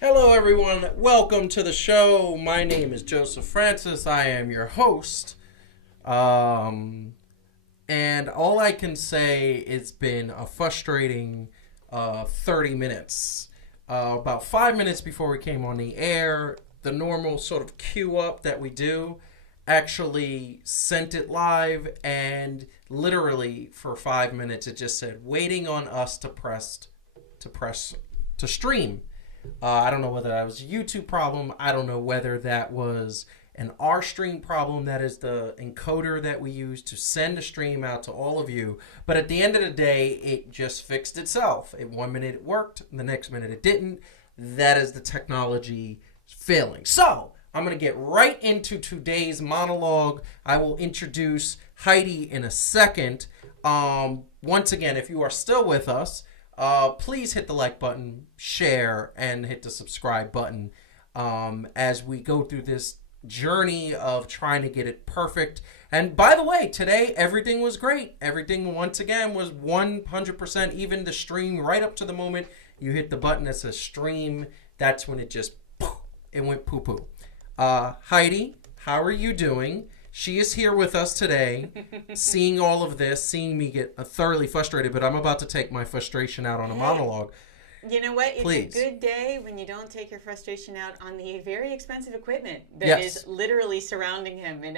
Hello, everyone. Welcome to the show. My name is Joseph Francis. I am your host. Um, and all I can say, it's been a frustrating 30 minutes. About 5 minutes before we came on the air, the normal sort of queue up that we do actually sent it live, and literally for 5 minutes it just said waiting on us to press to stream. I don't know whether that was a YouTube problem. I don't know whether that was an R-Stream problem. That is the encoder that we use to send a stream out to all of you. But at the end of the day, it just fixed itself. 1 minute it worked, the next minute it didn't. That is the technology failing. So I'm going to get right into today's monologue. I will introduce Heidi in a second. Once again, if you are still with us, please hit the like button, share, and hit the subscribe button as we go through this journey of trying to get it perfect. And by the way, today everything was great. Everything, once again, was 100%, even the stream right up to the moment you hit the button that says stream. That's when it just, it went poo-poo. Heidi, how are you doing? She is here with us today, seeing all of this, seeing me get thoroughly frustrated, but I'm about to take my frustration out on a monologue. You know what? It's Please. a good day when you don't take your frustration out on the very expensive equipment that Yes. is literally surrounding him. And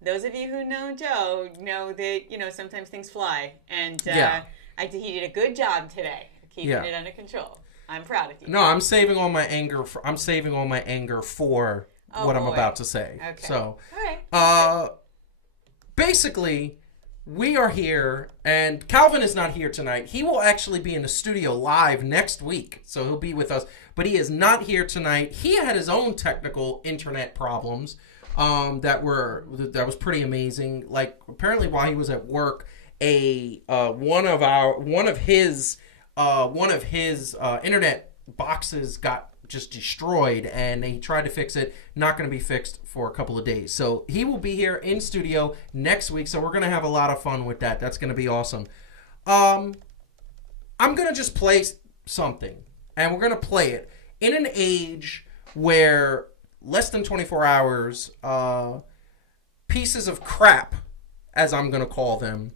those of you who know Joe know that, sometimes things fly. And Yeah. he did a good job today keeping Yeah. it under control. I'm proud of you. No, I'm saving all my anger. For what I'm boy. about to say. Okay. So, All right. basically, we are here, and Calvin is not here tonight. He will actually be in the studio live next week, so he'll be with us. But he is not here tonight. He had his own technical internet problems that was pretty amazing. Like, apparently, while he was at work, one of his internet boxes got just destroyed, and they tried to fix it. Not going to be fixed for a couple of days. So he will be here in studio next week, so we're going to have a lot of fun with that. That's going to be awesome. I'm going to just play something, and we're going to play it in an age where less than 24 hours, pieces of crap, as I'm going to call them,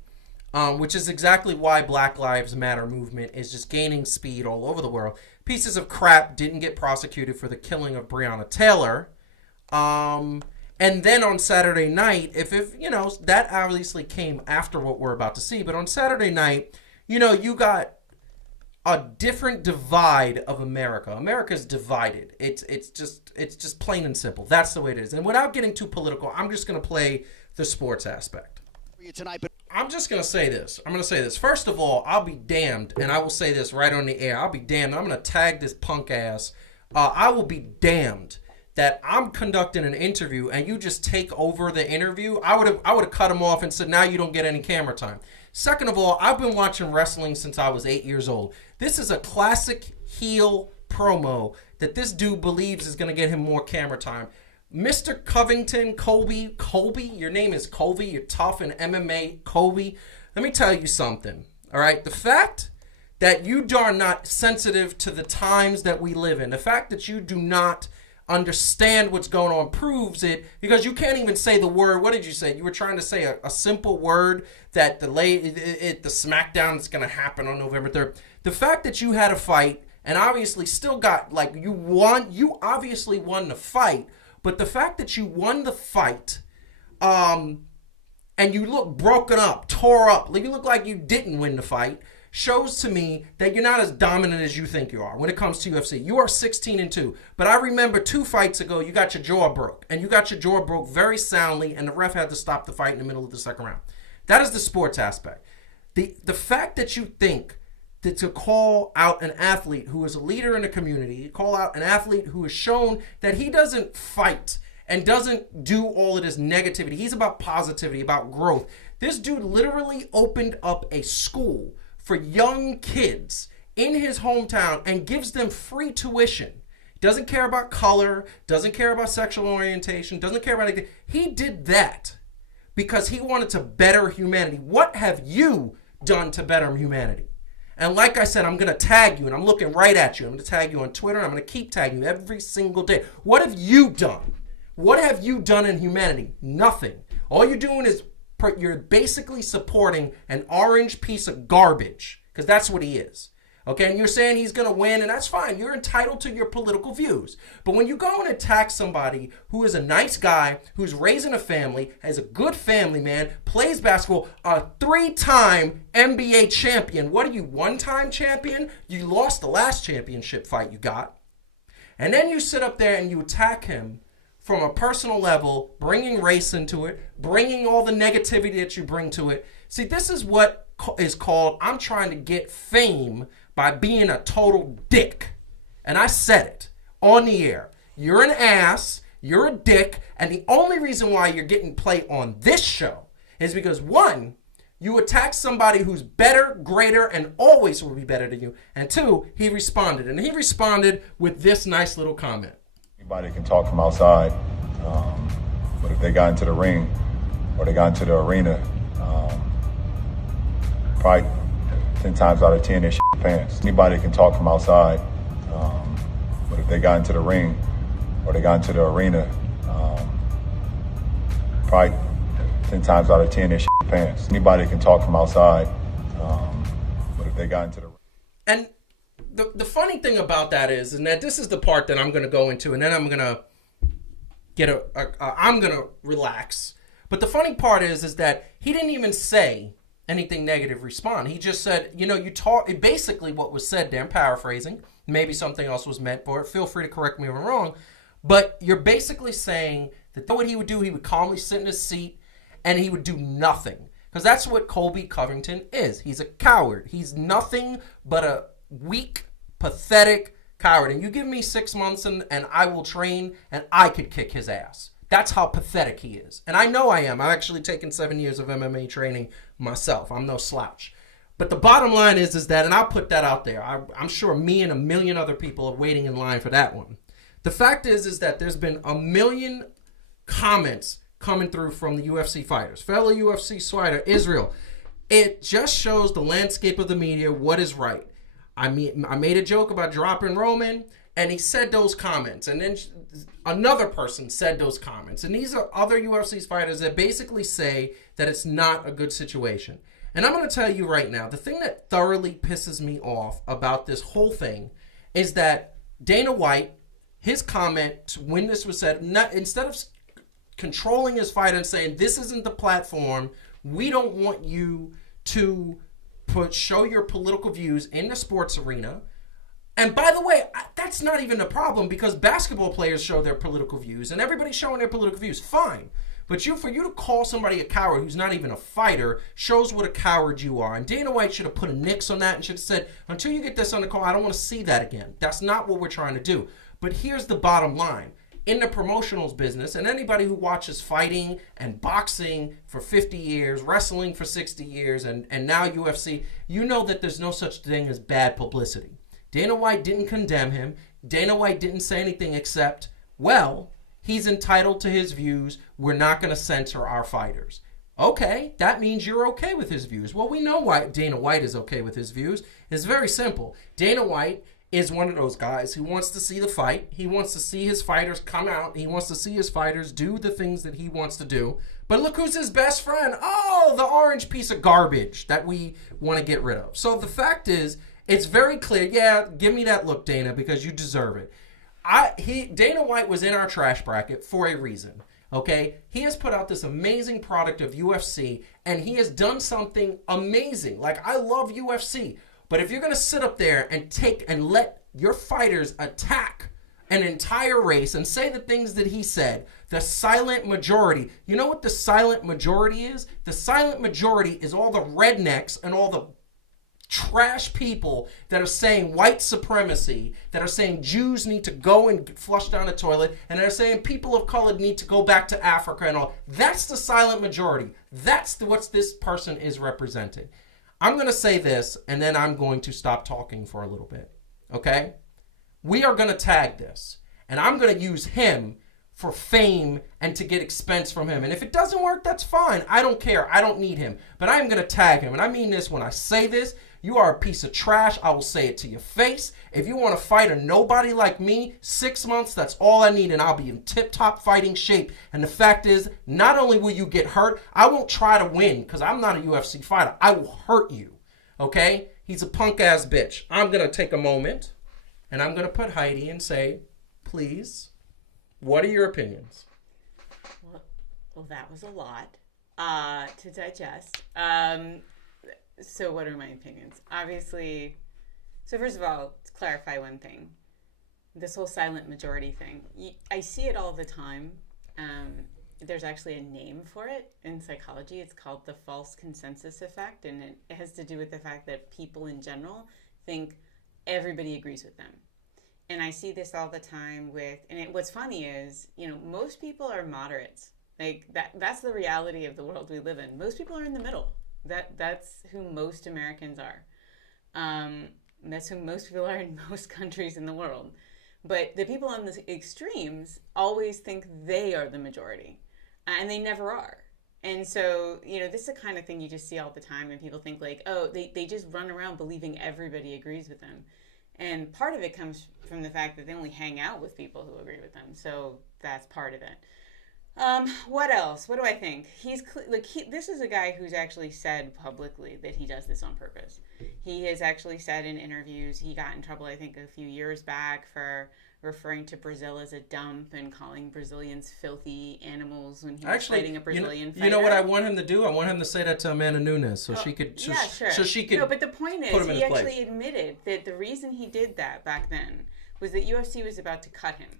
which is exactly why Black Lives Matter movement is just gaining speed all over the world. Pieces of crap didn't get prosecuted for the killing of Breonna Taylor. And then on Saturday night, if that obviously came after what we're about to see, but on Saturday night, you got a different divide of America. America's divided. It's just plain and simple. That's the way it is. And without getting too political, I'm just going to play the sports aspect. I'm just going to say this. First of all, I'll be damned, and I will say this right on the air. I'll be damned. I'm going to tag this punk ass. I will be damned that I'm conducting an interview and you just take over the interview. I would have cut him off and said, now you don't get any camera time. Second of all, I've been watching wrestling since I was 8 years old. This is a classic heel promo that this dude believes is going to get him more camera time. Mr. Covington, Colby, your name is Colby, you're tough in MMA, Colby. Let me tell you something, all right? The fact that you are not sensitive to the times that we live in, the fact that you do not understand what's going on proves it, because you can't even say the word. What did you say? You were trying to say a simple word that the SmackDown is going to happen on November 3rd. The fact that you had a fight and obviously still got, you obviously won the fight. But the fact that you won the fight, and you look broken up, tore up, you look like you didn't win the fight, shows to me that you're not as dominant as you think you are when it comes to UFC. You are 16-2. But I remember 2 fights ago, you got your jaw broke. And you got your jaw broke very soundly, and the ref had to stop the fight in the middle of the second round. That is the sports aspect. The fact that you think that to call out an athlete who is a leader in the community, call out an athlete who has shown that he doesn't fight and doesn't do all of this negativity. He's about positivity, about growth. This dude literally opened up a school for young kids in his hometown and gives them free tuition. Doesn't care about color, doesn't care about sexual orientation, doesn't care about anything. He did that because he wanted to better humanity. What have you done to better humanity? And like I said, I'm going to tag you, and I'm looking right at you. I'm going to tag you on Twitter, and I'm going to keep tagging you every single day. What have you done? What have you done in humanity? Nothing. All you're doing is you're basically supporting an orange piece of garbage, because that's what he is. Okay, and you're saying he's going to win, and that's fine. You're entitled to your political views. But when you go and attack somebody who is a nice guy, who's raising a family, has a good family, man, plays basketball, a 3-time NBA champion. What are you, 1-time champion? You lost the last championship fight you got. And then you sit up there and you attack him from a personal level, bringing race into it, bringing all the negativity that you bring to it. See, this is what is called, I'm trying to get fame by being a total dick. And I said it on the air. You're an ass, you're a dick, and the only reason why you're getting play on this show is because, one, you attack somebody who's better, greater, and always will be better than you. And two, he responded. And he responded with this nice little comment. Anybody can talk from outside, but if they got into the ring or they got into the arena, probably 10 times out of 10, they're fans. Anybody can talk from outside, but if they got into the ring or they got into the arena, probably 10 times out of 10, they're fans. Anybody can talk from outside, but if they got into the ring. And the funny thing about that is, and that this is the part that I'm going to go into, and then I'm going to get I'm going to relax. But the funny part is that he didn't even say anything negative respond. He just said, you talk, basically what was said there, I'm paraphrasing, maybe something else was meant for it. Feel free to correct me if I'm wrong. But you're basically saying that what he would do, he would calmly sit in his seat and he would do nothing. Because that's what Colby Covington is. He's a coward. He's nothing but a weak, pathetic coward. And you give me 6 months and I will train and I could kick his ass. That's how pathetic he is. And I know I am. I've actually taken 7 years of MMA training myself. I'm no slouch. But the bottom line is that, and I'll put that out there, I'm sure me and a million other people are waiting in line for that one. The fact is that there's been a million comments coming through from the UFC fighters. Fellow UFC fighter, Israel. It just shows the landscape of the media, what is right. I made a joke about dropping Roman, and he said those comments. And then another person said those comments. And these are other UFC fighters that basically say that it's not a good situation. And I'm going to tell you right now, the thing that thoroughly pisses me off about this whole thing is that Dana White, his comment when this was said, instead of controlling his fight and saying, this isn't the platform, we don't want you to show your political views in the sports arena. And by the way, that's not even a problem because basketball players show their political views and everybody's showing their political views. Fine. But for you to call somebody a coward who's not even a fighter shows what a coward you are. And Dana White should have put a nix on that and should have said, until you get this on the call, I don't want to see that again. That's not what we're trying to do. But here's the bottom line. In the promotionals business, and anybody who watches fighting and boxing for 50 years, wrestling for 60 years, and now UFC, you know that there's no such thing as bad publicity. Dana White didn't condemn him. Dana White didn't say anything except, well, he's entitled to his views. We're not going to censor our fighters. Okay, that means you're okay with his views. Well, we know why Dana White is okay with his views. It's very simple. Dana White is one of those guys who wants to see the fight. He wants to see his fighters come out. He wants to see his fighters do the things that he wants to do. But look who's his best friend. Oh, the orange piece of garbage that we want to get rid of. So the fact is, it's very clear. Yeah, give me that look, Dana, because you deserve it. Dana White was in our trash bracket for a reason. Okay? He has put out this amazing product of UFC, and he has done something amazing. Like, I love UFC. But if you're going to sit up there and let your fighters attack an entire race and say the things that he said, the silent majority, you know what the silent majority is? The silent majority is all the rednecks and all the trash people that are saying white supremacy, that are saying Jews need to go and flush down the toilet, and they're saying people of color need to go back to Africa and all. That's the silent majority. That's what this person is representing. I'm going to say this, and then I'm going to stop talking for a little bit, okay? We are going to tag this, and I'm going to use him for fame and to get expense from him. And if it doesn't work, that's fine. I don't care. I don't need him. But I am going to tag him, and I mean this when I say this, You are a piece of trash. I will say it to your face. If you want to fight a nobody like me, 6 months, that's all I need, and I'll be in tip-top fighting shape. And the fact is, not only will you get hurt, I won't try to win because I'm not a UFC fighter. I will hurt you, okay? He's a punk-ass bitch. I'm going to take a moment, and I'm going to put Heidi and say, please, what are your opinions? Well, that was a lot to digest. So what are my opinions? Obviously, so first of all, to clarify one thing. This whole silent majority thing. I see it all the time. There's actually a name for it in psychology. It's called the false consensus effect, and it has to do with the fact that people in general think everybody agrees with them. And I see this all the time what's funny is, most people are moderates. Like that's the reality of the world we live in. Most people are in the middle. That's who most Americans are. That's who most people are in most countries in the world. But the people on the extremes always think they are the majority, and they never are. And so, this is the kind of thing you just see all the time, and people think like, oh, they just run around believing everybody agrees with them. And part of it comes from the fact that they only hang out with people who agree with them. So that's part of it. What else? What do I think? This is a guy who's actually said publicly that he does this on purpose. He has actually said in interviews, he got in trouble, I think, a few years back for referring to Brazil as a dump and calling Brazilians filthy animals when he was fighting a Brazilian fighter. You know what I want him to do? I want him to say that to Amanda Nunes so she could... Sure. So she could... No, but the point is, he actually admitted that the reason he did that back then was that UFC was about to cut him.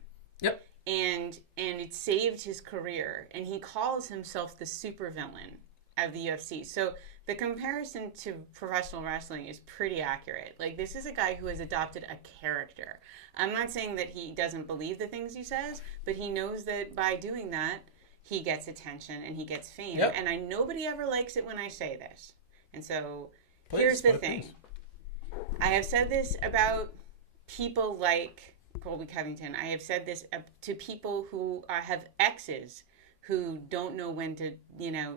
Yep. And it saved his career. And he calls himself the supervillain of the UFC. So the comparison to professional wrestling is pretty accurate. Like, this is a guy who has adopted a character. I'm not saying that he doesn't believe the things he says, but he knows that by doing that, he gets attention and he gets fame. Yep. And nobody ever likes it when I say this. And so here's the thing. I have said this about people like Colby Covington. I have said this to people who have exes who don't know when to,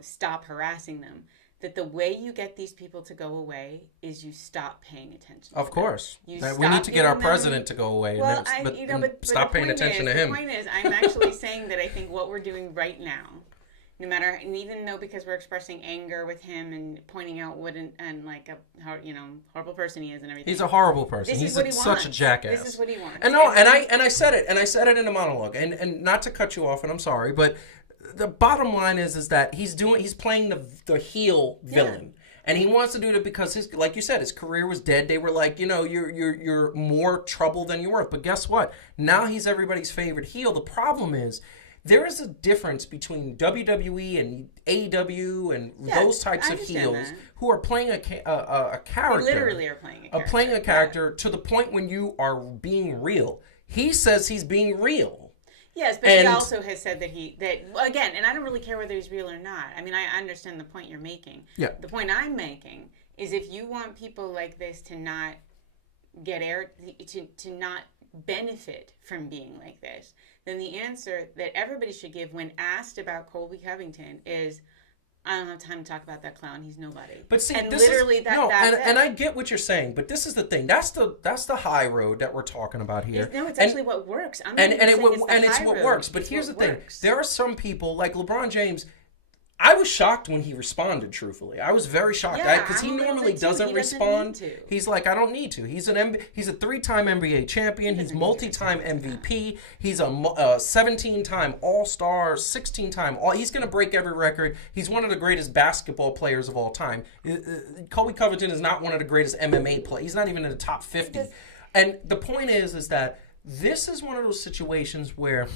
stop harassing them. That the way you get these people to go away is you stop paying attention. Of course. We need to get our president to go away. Well, but stop paying attention to him. The point is, I'm actually saying that I think what we're doing right now, no matter, and even though because we're expressing anger with him and pointing out what horrible person he is and everything. He's a horrible person. He's such a jackass. This is what he wants. And I said it in a monologue. And not to cut you off, and I'm sorry, but the bottom line is that he's playing the heel villain. And he wants to do it because like you said, his career was dead. They were like, you're more trouble than you're worth. But guess what? Now he's everybody's favorite heel. The problem is there is a difference between WWE and AEW and those types of heels who are playing a character. They literally are playing a character. To the point when you are being real. He says he's being real. Yes, but he also has said that again, and I don't really care whether he's real or not. I mean, I understand the point you're making. Yeah. The point I'm making is if you want people like this to not get to not benefit from being like this, then the answer that everybody should give when asked about Colby Covington is, I don't have time to talk about that clown. He's nobody. But see, and that's it. I get what you're saying, but this is the thing. That's the high road that we're talking about here. It's actually what works. It's what works. But here's the thing: there are some people like LeBron James. I was shocked when he responded. Truthfully, I was very shocked because he normally doesn't respond. He's like, I don't need to. He's a 3-time NBA champion. He's multi-time MVP. He's a 17-time All-Star, 16-time All. He's going to break every record. He's one of the greatest basketball players of all time. Colby Covington is not one of the greatest MMA players. He's not even in the top 50. And the point is that this is one of those situations where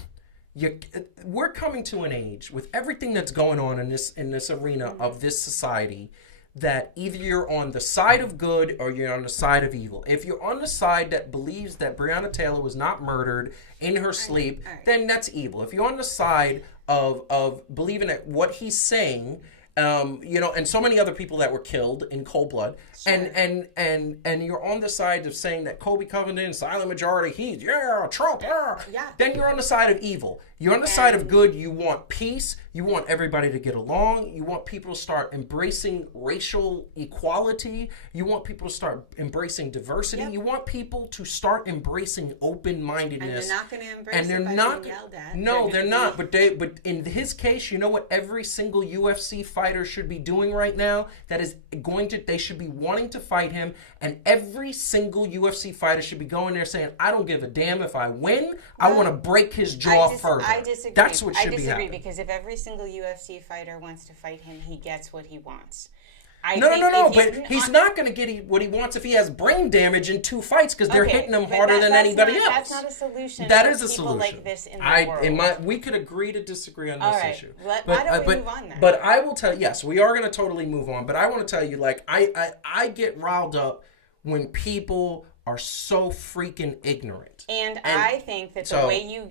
we're coming to an age with everything that's going on in this arena of this society that either you're on the side of good or you're on the side of evil. If you're on the side that believes that Breonna Taylor was not murdered in her sleep, then that's evil. If you're on the side of believing that what he's saying, and so many other people that were killed in cold blood, and you're on the side of saying that Colby Covington, silent majority, Trump, then you're on the side of evil. You're on the side of good. You want peace. You want everybody to get along. You want people to start embracing racial equality. You want people to start embracing diversity. Yep. You want people to start embracing open-mindedness. And they're not going to embrace and they're it by not being yelled at. No, they're not. But in his case, you know what every single UFC fighter should be doing right now? They should be wanting to fight him, and every single UFC fighter should be going there saying, I don't give a damn if I win. I want to break his jaw further. I disagree. That's what should be happening. I disagree because if every single UFC fighter wants to fight him, he gets what he wants. No. But he's not going to get what he wants if he has brain damage in 2 fights because they're hitting him harder than anybody else. That's not a solution. That is a people solution. Like this in the world. We could agree to disagree on this All right. issue. Why don't we move on then? But I will tell you, yes, we are going to totally move on. But I want to tell you, like, I get riled up when people are so freaking ignorant. And I think that the way you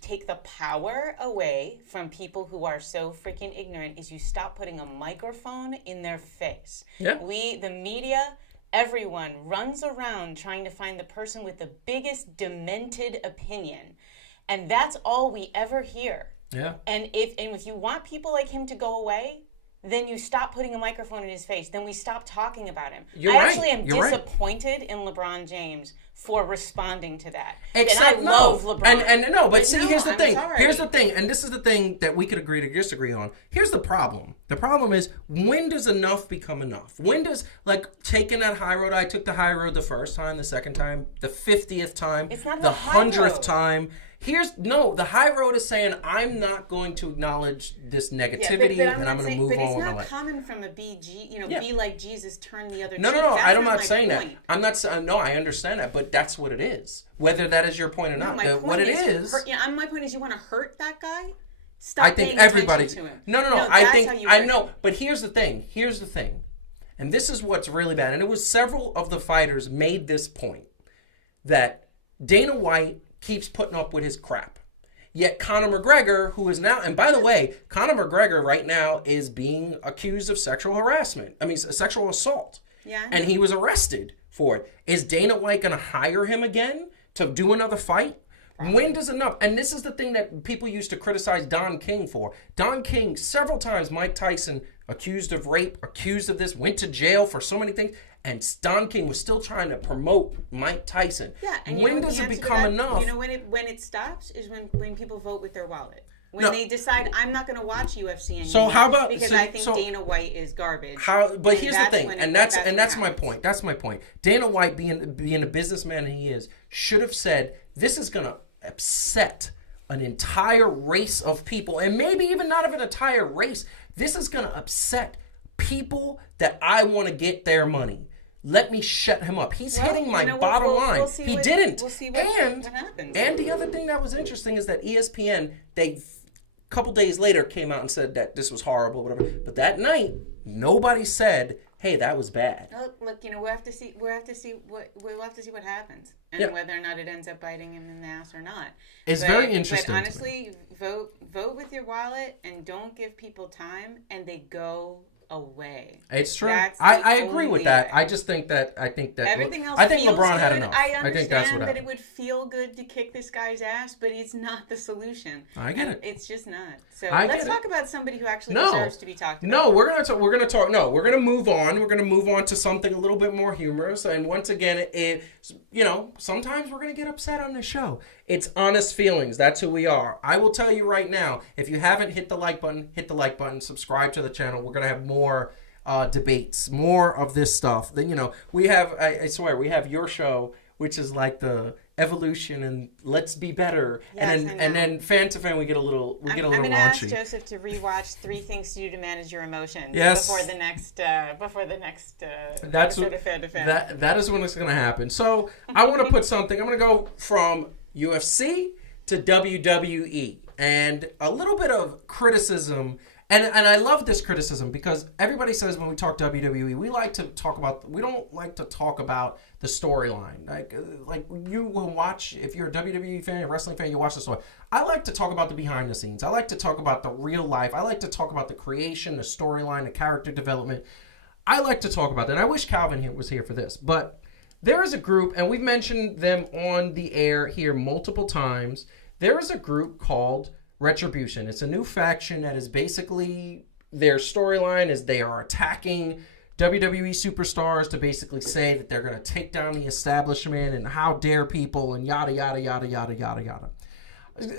take the power away from people who are so freaking ignorant is you stop putting a microphone in their face. Yeah. The media, everyone runs around trying to find the person with the biggest demented opinion. And that's all we ever hear. Yeah. And if you want people like him to go away, then you stop putting a microphone in his face. Then we stop talking about him. I actually am disappointed in LeBron James for responding to that. Except and I love LeBron. Here's the thing. Sorry. Here's the thing, and this is the thing that we could agree to disagree on. Here's the problem. The problem is, when does enough become enough? When does, like, taking that high road, I took the high road the first time, the second time, the 50th time, it's not the high 100th road. time. The high road is saying, I'm not going to acknowledge this negativity, and I'm going to move on with my life. But it's not coming from a be like Jesus, turn the other cheek. No, That's I'm not my saying point. that. I'm not saying, no, I understand that, but that's what it is. Whether that is your point or not. My point what it is, is. my point is you want to hurt that guy? Stop I think paying everybody's. attention to him. No. I know. But here's the thing. And this is what's really bad. And it was several of the fighters made this point. That Dana White keeps putting up with his crap. Yet Conor McGregor, who is now, and by the way, Conor McGregor right now is being accused of sexual harassment. Sexual assault. Yeah. And he was arrested for it. Is Dana White going to hire him again to do another fight? When does enough? And this is the thing that people used to criticize Don King for. Don King, several times, Mike Tyson, accused of rape, accused of this, went to jail for so many things. And Don King was still trying to promote Mike Tyson. Yeah, and when does it become enough? You know when it stops is when people vote with their wallet. When they decide I'm not going to watch UFC anymore. So how about because I think Dana White is garbage. But here's the thing, and that's my point. That's my point. Dana White, being a businessman he is, should have said this is going to upset an entire race of people, and maybe even not of an entire race. This is going to upset people that I want to get their money. Let me shut him up. He's hitting my bottom line. He didn't. We'll see what happens. And the other thing that was interesting is that ESPN, a couple days later came out and said that this was horrible, whatever. But that night, nobody said, "Hey, that was bad." Look, we'll have to see what happens, and whether or not it ends up biting him in the ass or not. It's very interesting. But honestly, vote with your wallet, and don't give people time, and they go away. It's true. I agree with that. I think that everything else. I think feels LeBron good. had enough. I understand think that's what that happened. it would feel good to kick this guy's ass, but it's not the solution. I get it. It's just not. So let's talk about somebody who actually deserves to be talked about. No, we're gonna talk. No, we're gonna move on. We're gonna move on to something a little bit more humorous. And once again, sometimes we're gonna get upset on the show. It's honest feelings. That's who we are. I will tell you right now. If you haven't hit the like button, hit the like button. Subscribe to the channel. We're gonna have more debates, more of this stuff. Then we have. I swear, we have your show, which is like the evolution and let's be better. Yes, and then fan to fan, we get a little I'm raunchy. going to ask Joseph to rewatch 3 Things to Do to Manage Your Emotions. Yes. Before the next That's episode of Fan to Fan. That is when it's going to happen. So I want to put something. I'm going to go from UFC to WWE and a little bit of criticism. And I love this criticism because everybody says when we talk WWE, we don't like to talk about the storyline. Like you will watch, if you're a WWE fan, a wrestling fan, you watch the story. I like to talk about the behind the scenes. I like to talk about the real life. I like to talk about the creation, the storyline, the character development. I like to talk about that. And I wish Calvin was here for this. But there is a group, and we've mentioned them on the air here multiple times. There is a group called Retribution. It's a new faction that is basically, their storyline is they are attacking WWE superstars to basically say that they're going to take down the establishment and how dare people and yada, yada, yada, yada, yada, yada.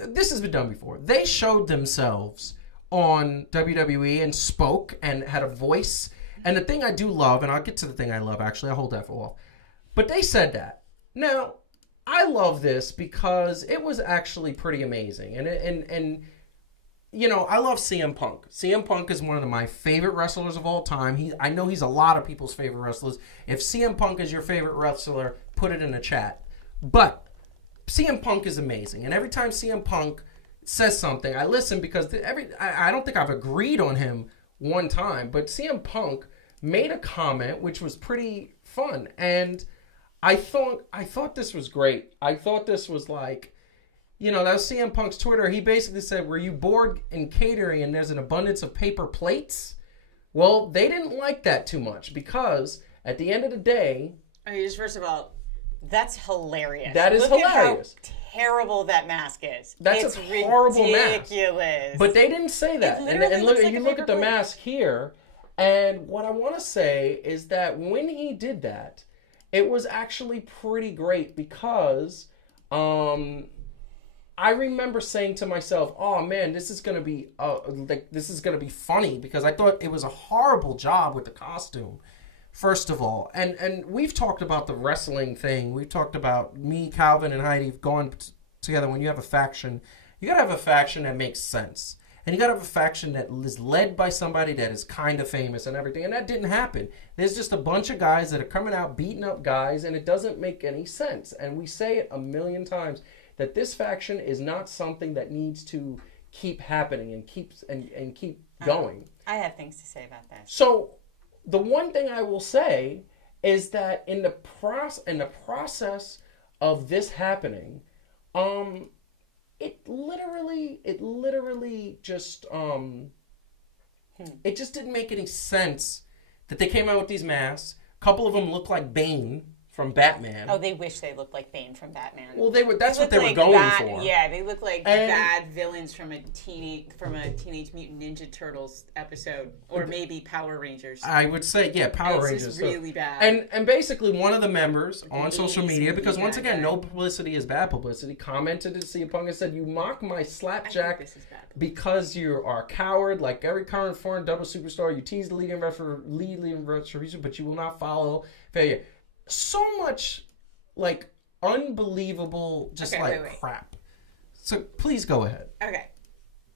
This has been done before. They showed themselves on WWE and spoke and had a voice. And the thing I do love, and I'll get to the thing I love, actually, I'll hold that for off. But they said that. Now, I love this because it was actually pretty amazing. And you know, I love CM Punk. CM Punk is one of my favorite wrestlers of all time. I know he's a lot of people's favorite wrestlers. If CM Punk is your favorite wrestler, put it in the chat. But CM Punk is amazing. And every time CM Punk says something, I listen because I don't think I've agreed on him one time. But CM Punk made a comment which was pretty fun. And I thought this was great. I thought this was like, you know, that was CM Punk's Twitter. He basically said, were you bored in catering and there's an abundance of paper plates? Well, they didn't like that too much because at the end of the day... I mean, just first of all, that's hilarious. That is hilarious. At how terrible that mask is. That's a horrible mask. Ridiculous. But they didn't say that. And look, you look at the mask here, and what I want to say is that when he did that, it was actually pretty great because... I remember saying to myself, "Oh man, this is gonna be funny," because I thought it was a horrible job with the costume. First of all, and we've talked about the wrestling thing. We've talked about me, Calvin, and Heidi going together. When you have a faction, you gotta have a faction that makes sense, and you gotta have a faction that is led by somebody that is kind of famous and everything. And that didn't happen. There's just a bunch of guys that are coming out beating up guys, and it doesn't make any sense. And we say it a million times, that this faction is not something that needs to keep happening and keep going. I have things to say about that. So the one thing I will say is that in the process of this happening, it literally just it just didn't make any sense that they came out with these masks. A couple of them looked like Bane from Batman. Oh, they wish they looked like Bane from Batman. Well, that's what they were going for. Yeah, they look like bad villains from a Teenage Mutant Ninja Turtles episode, or maybe Power Rangers. I would say, yeah, Power Rangers. It's really bad. And basically, one of the members on social media, because once again, guy. no publicity is bad publicity, commented to CM Punk and said, "You mock my slapjack because you are a coward. Like every current foreign double superstar, you tease the leading retribution, but you will not follow failure." So much, like, unbelievable, just crap. So please go ahead. Okay.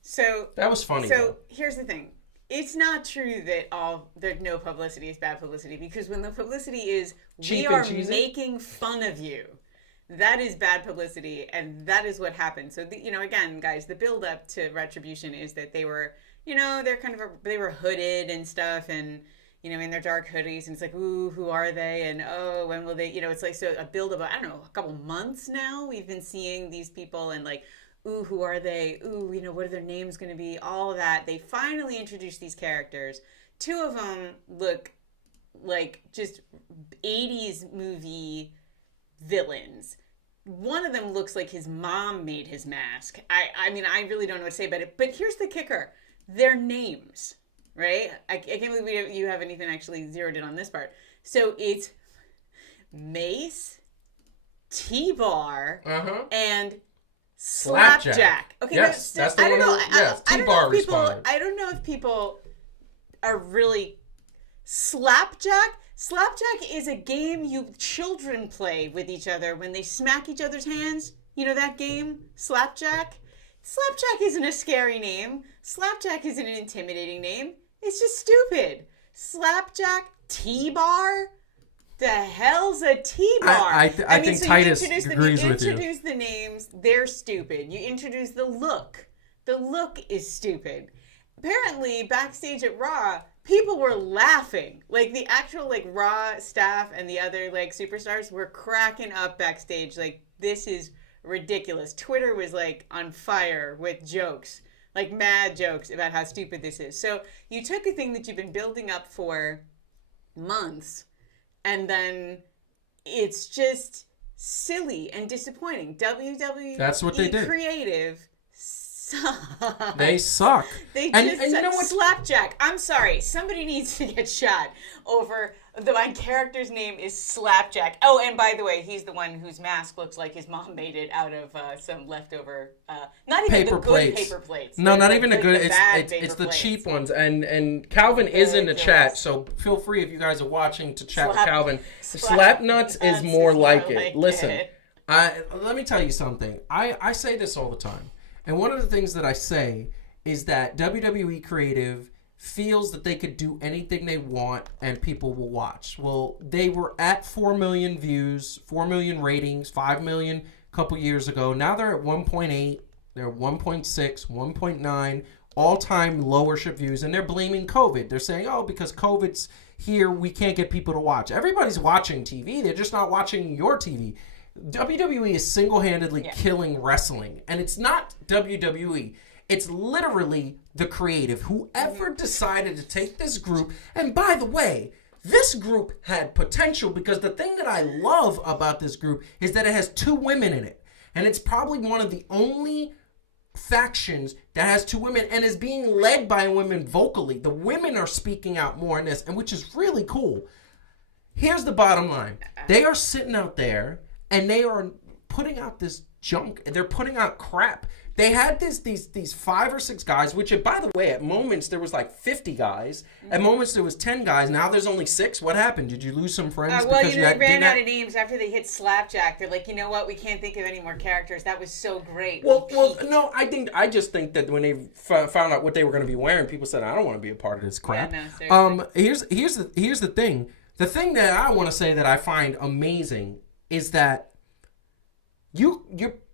So that was funny. So here's the thing. It's not true that there's no publicity is bad publicity, because when the publicity is cheap we are cheesy, making fun of you, that is bad publicity, and that is what happened. So again, guys, the build up to Retribution is that they were, they were hooded and stuff, and in their dark hoodies, and it's like, ooh, who are they? And oh, when will they? It's like, so a build of, I don't know, a couple months now. We've been seeing these people, and like, ooh, who are they? Ooh, what are their names going to be? All of that. They finally introduced these characters. Two of them look like just 80s movie villains. One of them looks like his mom made his mask. I mean, I really don't know what to say about it. But here's the kicker: their names. Right? I can't believe you haven't even actually zeroed in on this part. So it's Mace, T-Bar, and Slapjack. Okay, yes, that's the one. I don't know if people are really Slapjack. Slapjack is a game children play with each other when they smack each other's hands. You know that game, Slapjack? Slapjack isn't a scary name. Slapjack isn't an intimidating name. It's just stupid. Slapjack, T-Bar? The hell's a T-bar? I think Titus agrees with you. You introduce the names, they're stupid. You introduce the look. The look is stupid. Apparently, backstage at Raw, people were laughing. Like, the actual, Raw staff and the other, superstars were cracking up backstage. Like, this is ridiculous. Twitter was, on fire with jokes. Mad jokes about how stupid this is. So you took a thing that you've been building up for months, and then it's just silly and disappointing. WWE That's what they did. Creative suck. They suck. They And just you know what? Slapjack. I'm sorry. Somebody needs to get shot over my character's name is Slapjack. Oh, and by the way, he's the one whose mask looks like his mom made it out of some leftover, not even Paper the good plates. paper plates. No, not Like even the good. bad It's paper the plates. cheap ones. And Calvin is in the Ridiculous. chat, so feel free if you guys are watching to chat with Calvin. Slap Slap nuts is more like it. like Listen, it. let me tell you something. I say this all the time, and one of the things that I say is that WWE creative feels that they could do anything they want and people will watch. Well, they were at 4 million views, 4 million ratings, 5 million a couple years ago. Now they're at 1.8, they're 1.6, 1.9 all-time lowership views, and they're blaming COVID. They're saying, oh, because COVID's here, we can't get people to watch. Everybody's watching TV. They're just not watching your TV. WWE is single-handedly killing wrestling, and it's not WWE. It's literally the creative. Whoever decided to take this group, and by the way, this group had potential because the thing that I love about this group is that it has 2 women in it. And it's probably one of the only factions that has 2 women and is being led by women vocally. The women are speaking out more in this, and which is really cool. Here's the bottom line. They are sitting out there and they are putting out this junk. They're putting out crap. They had these 5 or 6 guys, which, by the way, at moments there was like 50 guys. At moments there was 10 guys. Now there's only 6. What happened? Did you lose some friends? Well, because they ran out of names after they hit Slapjack. They're like, you know what? We can't think of any more characters. That was so great. Well, no, I just think that when they found out what they were going to be wearing, people said, I don't want to be a part of this crap. Yeah, no, seriously. Here's the thing. The thing that I want to say that I find amazing is that you're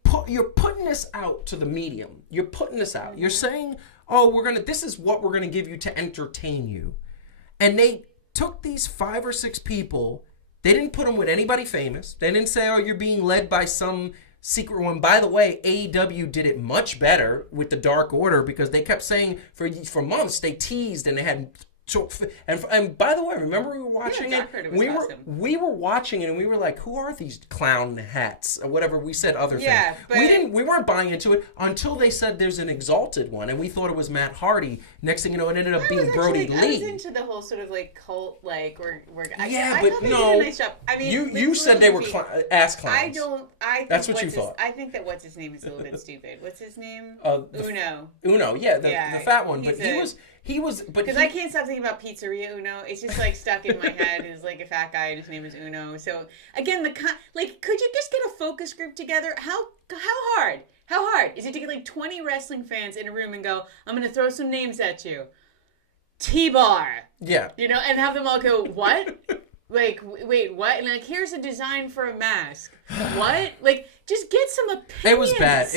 putting this out to the medium. You're putting this out. You're saying, oh, this is what we're gonna give you to entertain you. And they took these 5 or 6 people. They didn't put them with anybody famous. They didn't say, oh, you're being led by some secret one. By the way, AEW did it much better with the Dark Order because they kept saying for months they teased and they had. And by the way, remember we were watching it? We were watching it and we were like, who are these clown hats or whatever? We said other things. But we weren't buying into it until they said there's an Exalted one, and we thought it was Matt Hardy. Next thing you know, it ended up being Brody Lee. I was into the whole sort of like cult, like I but no. Did a nice job. I mean, you said they were ass clowns. That's what you thought. I think that what's his name is a little bit stupid. What's his name? Uno, yeah, the fat one, but he was, because I can't stop thinking about Pizzeria Uno. It's just like stuck in my head. Is like a fat guy and his name is Uno. So again, could you just get a focus group together? How hard? How hard is it to get like 20 wrestling fans in a room and go, I'm going to throw some names at you. T-Bar. Yeah. You know, and have them all go, what? Like, wait, what? And like, here's a design for a mask. What? Like, just get some opinions. It was bad.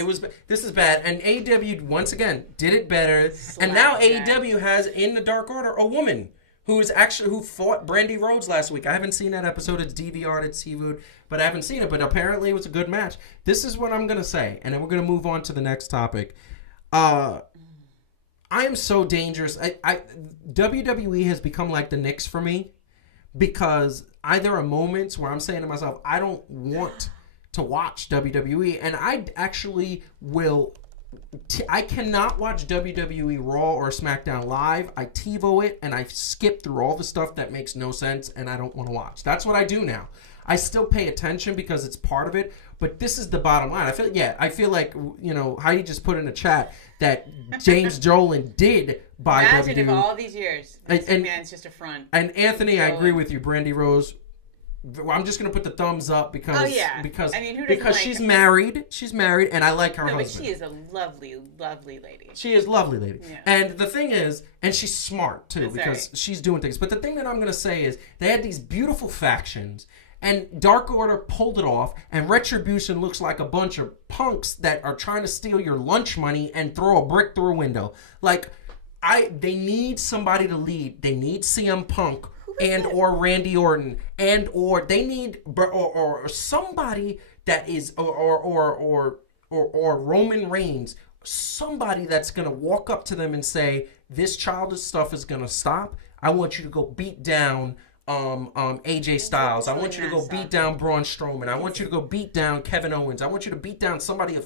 This is bad. And AEW, once again, did it better. And now AEW has, in the Dark Order, a woman who fought Brandy Rhodes last week. I haven't seen that episode. It's DVR'd, it's Seafood, but I haven't seen it. But apparently it was a good match. This is what I'm going to say, and then we're going to move on to the next topic. I am so dangerous. WWE has become like the Knicks for me. Because there are moments where I'm saying to myself, I don't want to watch WWE, and I actually will. I cannot watch WWE Raw or SmackDown live. I TiVo it, and I skip through all the stuff that makes no sense, and I don't want to watch. That's what I do now. I still pay attention because it's part of it, but this is the bottom line. I feel like, Heidi just put in a chat that James Dolan did buy WWE. Imagine if all these years, this man's just a front. And Anthony, I agree with you, Brandy Rose. I'm just gonna put the thumbs up because she's married. She's married, and I like her husband. But she is a lovely, lovely lady. She is a lovely lady, and the thing is, and she's smart too because she's doing things. But the thing that I'm gonna say is, they had these beautiful factions. And Dark Order pulled it off, and Retribution looks like a bunch of punks that are trying to steal your lunch money and throw a brick through a window. They need somebody to lead. They need CM Punk or Randy Orton or they need or somebody that is or Roman Reigns, somebody that's gonna walk up to them and say, this childish stuff is gonna stop. I want you to go beat down AJ Styles. I want you to go beat down Braun Strowman. I want you to go beat down Kevin Owens. I want you to beat down somebody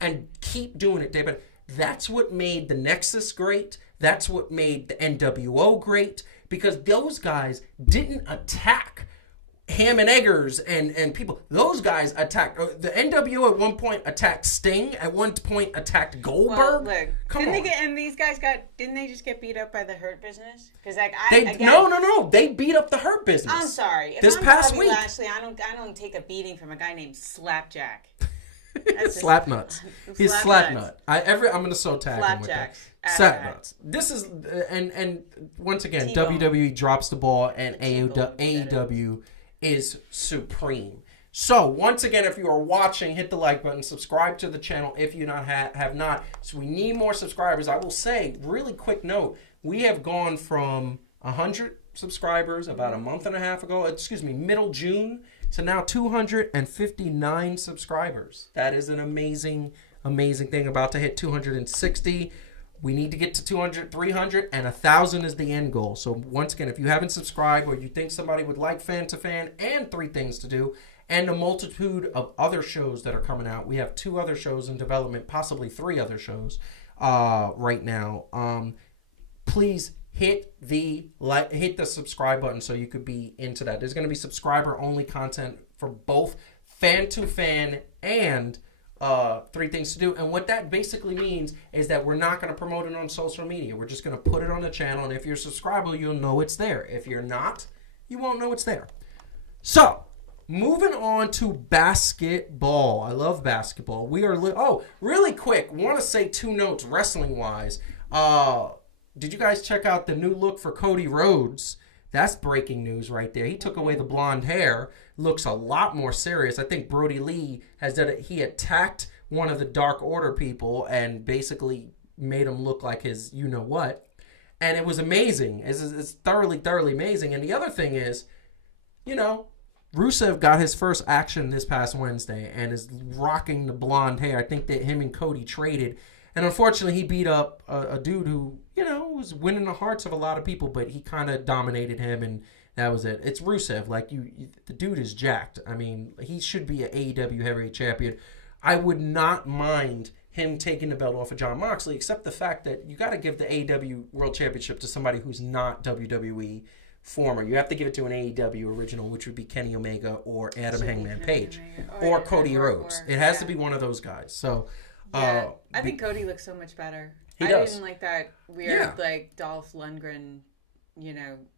and keep doing it, David. That's what made the Nexus great. That's what made the NWO great, because those guys didn't attack Ham and Eggers and people. Those guys attacked. The NWO at one point attacked Sting. At one point attacked Goldberg. Well, look, Come on. and these guys didn't they just get beat up by the Hurt Business? Because No. They beat up the Hurt Business. I'm sorry. If this I'm past Bobby week. Lashley, I don't take a beating from a guy named Slapjack. Slap nuts. He's slap nut. I'm gonna so tag him with that. Flapjacks. Slap nuts. This is and once again, T-bone. WWE drops the ball and T-bone, AEW is supreme. So once again, if you are watching, hit the like button, subscribe to the channel if you have not. So we need more subscribers. I will say, really quick note, we have gone from 100 subscribers about a month and a half ago, middle June, to now 259 subscribers. That is an amazing thing. About to hit 260. We need to get to 200, 300, and 1,000 is the end goal. So once again, if you haven't subscribed or you think somebody would like Fan to Fan and 3 Things to Do and a multitude of other shows that are coming out, we have 2 other shows in development, possibly 3 other shows right now. Please hit the subscribe button so you could be into that. There's going to be subscriber only content for both Fan to Fan and 3 Things to Do. And what that basically means is that we're not going to promote it on social media. We're just going to put it on the channel, and if you're a subscriber, you'll know it's there. If you're not, you won't know it's there. So moving on to basketball. I love basketball. We are really quick, want to say 2 notes wrestling wise. Did you guys check out the new look for Cody Rhodes? That's breaking news right there. He took away the blonde hair. Looks a lot more serious. I think Brody Lee has done it. He attacked one of the Dark Order people and basically made him look like his you-know-what. And it was amazing. It's thoroughly amazing. And the other thing is, Rusev got his first action this past Wednesday and is rocking the blonde hair. I think that him and Cody traded. And unfortunately, he beat up a dude who, was winning the hearts of a lot of people, but he kind of dominated him, and that was it. It's Rusev. The dude is jacked. I mean, he should be an AEW heavyweight champion. I would not mind him taking the belt off of Jon Moxley, except the fact that you got to give the AEW World Championship to somebody who's not WWE former. You have to give it to an AEW original, which would be Kenny Omega or Adam Hangman Page or Cody Rhodes. It has to be one of those guys. So. Yeah, I think Cody looks so much better. He does. Didn't like that weird, Dolph Lundgren,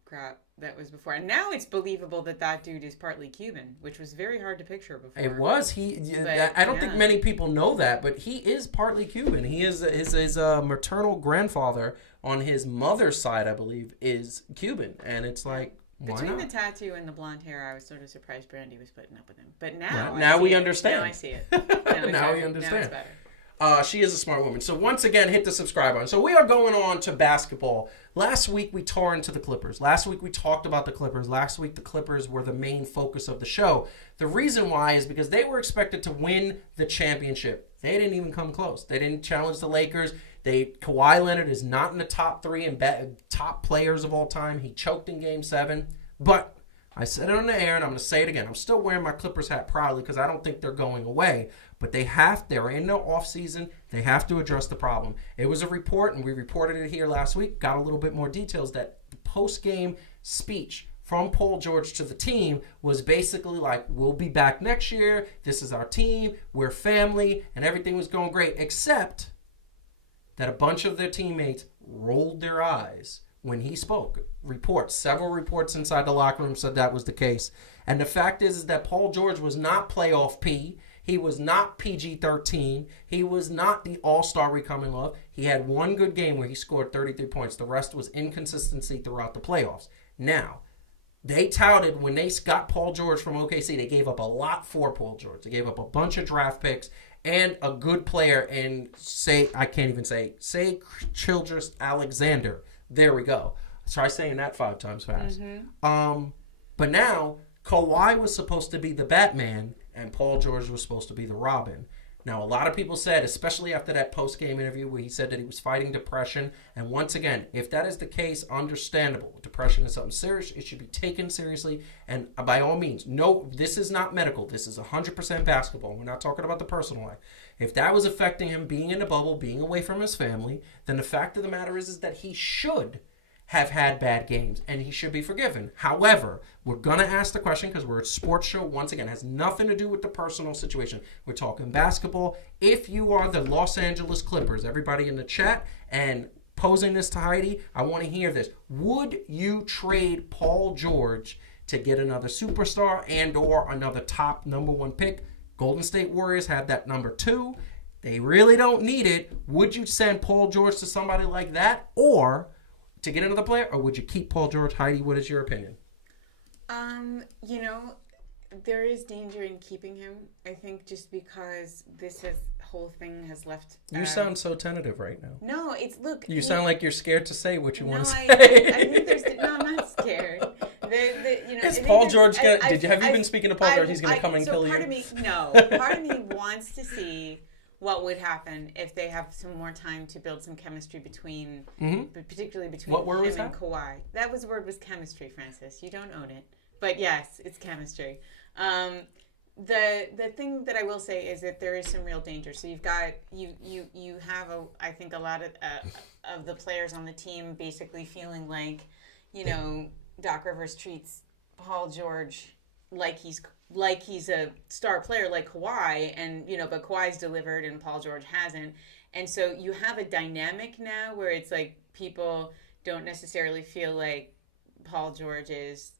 crap that was before. And now it's believable that dude is partly Cuban, which was very hard to picture before. It was. I don't think many people know that, but he is partly Cuban. He is his maternal grandfather on his mother's side, I believe, is Cuban, and it's like. Between the tattoo and the blonde hair, I was sort of surprised Brandy was putting up with him. But now, we understand. Now I see it. Now we understand. Now it's better. She is a smart woman. So once again, hit the subscribe button. So we are going on to basketball. Last week, we tore into the Clippers. Last week, we talked about the Clippers. Last week, the Clippers were the main focus of the show. The reason why is because they were expected to win the championship. They didn't even come close. They didn't challenge the Lakers. Kawhi Leonard is not in the top 3 and top players of all time. He choked in Game 7. But I said it on the air, and I'm going to say it again. I'm still wearing my Clippers hat proudly because I don't think they're going away. But they're in the offseason. They have to address the problem. It was a report, and we reported it here last week, got a little bit more details, that the post-game speech from Paul George to the team was basically like, we'll be back next year. This is our team. We're family. And everything was going great, except that a bunch of their teammates rolled their eyes when he spoke. Several reports inside the locker room said that was the case. And the fact is that Paul George was not playoff P. He was not PG-13. He was not the all-star we come in love. He had one good game where he scored 33 points. The rest was inconsistency throughout the playoffs. Now, they touted when they got Paul George from OKC, they gave up a lot for Paul George. They gave up a bunch of draft picks and a good player in, say Childress Alexander. There we go. Try saying that 5 times fast. Mm-hmm. But now, Kawhi was supposed to be the Batman, and Paul George was supposed to be the Robin. Now, a lot of people said, especially after that post-game interview where he said that he was fighting depression. And once again, if that is the case, understandable. Depression is something serious. It should be taken seriously. And by all means, no, this is not medical. This is 100% basketball. We're not talking about the personal life. If that was affecting him being in a bubble, being away from his family, then the fact of the matter is that he should have had bad games, and he should be forgiven. However, we're going to ask the question because we're a sports show. Once again, it has nothing to do with the personal situation. We're talking basketball. If you are the Los Angeles Clippers, everybody in the chat, and posing this to Heidi, I want to hear this. Would you trade Paul George to get another superstar and or another top number 1 pick? Golden State Warriors have that number 2. They really don't need it. Would you send Paul George to somebody like that, or to get another player, or would you keep Paul George? Heidi, what is your opinion? There is danger in keeping him. I think just because whole thing has left. You sound so tentative right now. No, You sound like you're scared to say what you want to say. I think I'm not scared. Is Paul George gonna? Have you been speaking to Paul George? He's gonna come and kill you. Part of me wants to see what would happen if they have some more time to build some chemistry between, particularly between him and Kawhi. That word was chemistry, Francis. You don't own it, but yes, it's chemistry. The thing that I will say is that there is some real danger. So you've got you have I think a lot of the players on the team basically feeling like, Doc Rivers treats Paul George like he's a star player like Kawhi, and but Kawhi's delivered and Paul George hasn't, and so you have a dynamic now where it's like people don't necessarily feel like Paul George is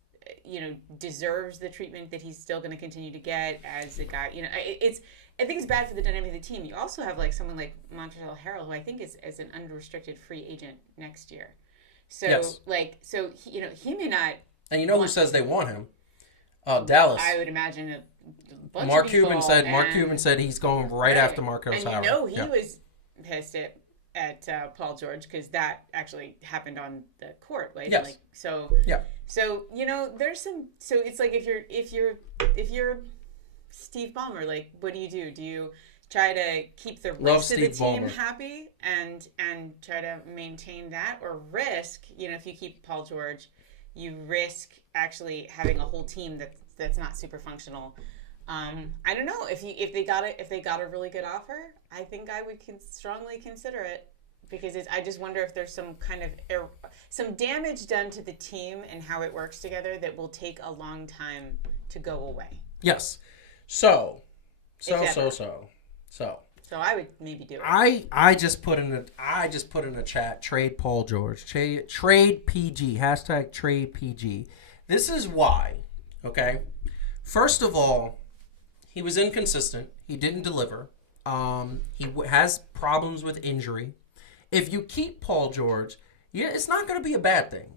deserves the treatment that he's still going to continue to get as a guy. I think it's bad for the dynamic of the team. You also have like someone like Montrezl Harrell, who I think is an unrestricted free agent next year. So yes. He may not. And who says they want him? Dallas. I would imagine a bunch Mark of people. Mark Cuban said he's going right after Marcus Howard. And he was pissed at Paul George because that actually happened on the court, right? Yes. So there's some. So it's like if you're Steve Ballmer, like what do? Do you try to keep the rest of the team happy and try to maintain that, or risk? If you keep Paul George, you risk actually having a whole team that's not super functional. I don't know if they got a really good offer. I think I would strongly consider it, because I just wonder if there's some kind of some damage done to the team and how it works together that will take a long time to go away. Yes. So I would maybe do it. I just put in the chat, trade Paul George. Trade PG. # trade PG. This is why. Okay. First of all, he was inconsistent. He didn't deliver. He has problems with injury. If you keep Paul George, it's not going to be a bad thing.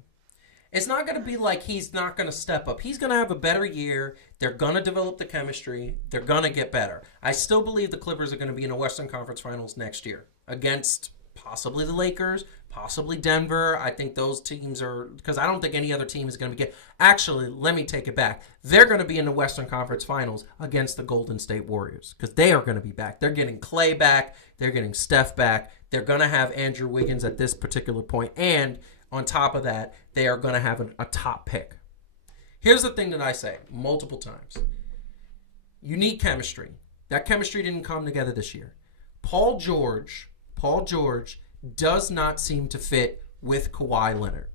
It's not going to be like he's not going to step up. He's going to have a better year. They're going to develop the chemistry. They're going to get better. I still believe the Clippers are going to be in the Western Conference Finals next year against possibly the Lakers, possibly Denver. I think those teams are, because I don't think any other team is going to be Actually, let me take it back. They're going to be in the Western Conference Finals against the Golden State Warriors because they are going to be back. They're getting Clay back. They're getting Steph back. They're going to have Andrew Wiggins at this particular point. And on top of that, they are going to have a top pick. Here's the thing that I say multiple times. You need chemistry. That chemistry didn't come together this year. Paul George does not seem to fit with Kawhi Leonard.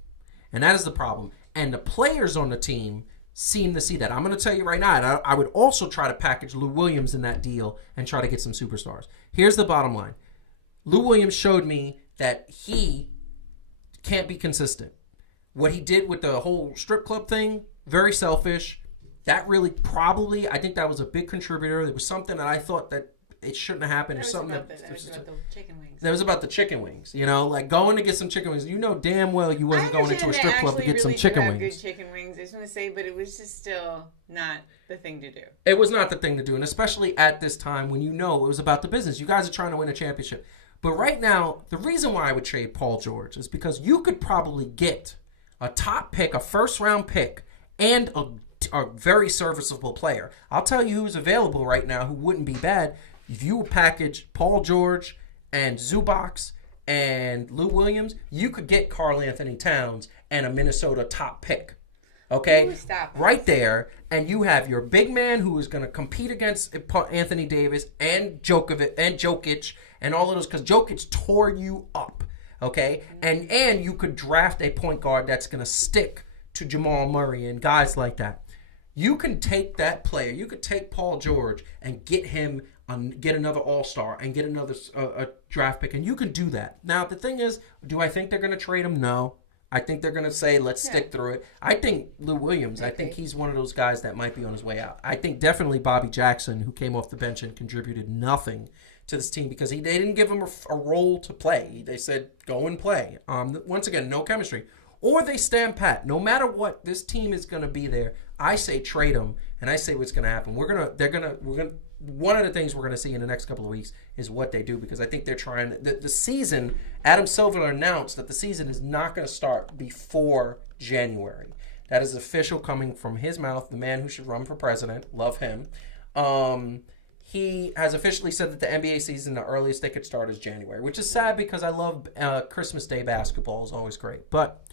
And that is the problem. And the players on the team seem to see that. I'm going to tell you right now, and I would also try to package Lou Williams in that deal and try to get some superstars. Here's the bottom line. Lou Williams showed me that he can't be consistent. What he did with the whole strip club thing, very selfish. That really I think that was a big contributor. There was something that I thought that it shouldn't have happened. That was about the chicken wings. That was about the chicken wings. Like going to get some chicken wings. Damn well you wasn't going into a strip club to get some chicken wings. Good chicken wings. I just want to say, but it was just still not the thing to do. It was not the thing to do, and especially at this time when it was about the business. You guys are trying to win a championship. But right now, the reason why I would trade Paul George is because you could probably get a top pick, a first-round pick, and a very serviceable player. I'll tell you who's available right now who wouldn't be bad. if you package Paul George and Zubac and Lou Williams, you could get Karl Anthony Towns and a Minnesota top pick. Okay? Ooh, stop. Right there. And you have your big man who is going to compete against Anthony Davis and Jokic and all of those, because Jokic tore you up. Okay? And you could draft a point guard that's going to stick to Jamal Murray and guys like that. You can take that player. You could take Paul George and get him get another All-Star and get another draft pick, and you can do that. Now, the thing is, do I think they're going to trade him? No. I think they're going to say, let's stick through it. I think Lou Williams, I think he's one of those guys that might be on his way out. I think definitely Bobby Jackson, who came off the bench and contributed nothing to this team because they didn't give him a role to play. They said, go and play. Once again, no chemistry. Or they stand pat. No matter what, this team is going to be there. I say trade them, and I say what's going to happen. One of the things we're going to see in the next couple of weeks is what they do, because I think they're trying the season. Adam Silver announced that the season is not going to start before January. That is official, coming from his mouth, the man who should run for president. Love him. He has officially said that the NBA season, the earliest they could start is January, which is sad because I love Christmas Day basketball. Is always great. But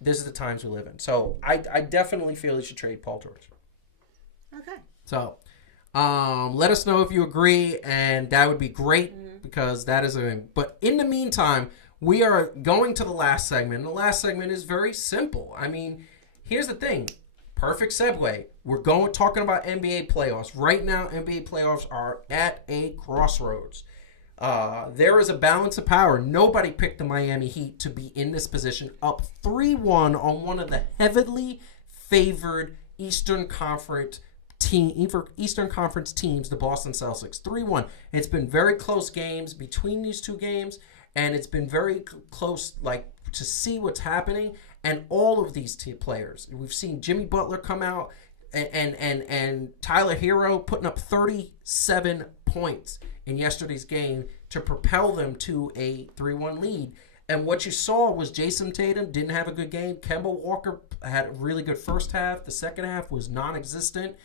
this is the times we live in. So I definitely feel he should trade Paul George. Okay. So let us know if you agree, and that would be great, because that is a... But in the meantime, we are going to the last segment. The last segment is very simple. I mean, here's the thing. Perfect segue. We're talking about NBA playoffs. Right now, NBA playoffs are at a crossroads. There is a balance of power. Nobody picked the Miami Heat to be in this position, up 3-1 on one of the heavily favored Eastern Conference teams, the Boston Celtics. 3-1. It's been very close games between these two games, and it's been very close, like, to see what's happening. And all of these players, we've seen Jimmy Butler come out and Tyler Hero putting up 37 points in yesterday's game to propel them to a 3-1 lead. And what you saw was Jason Tatum didn't have a good game. Kemba Walker had a really good first half. The second half was non-existent.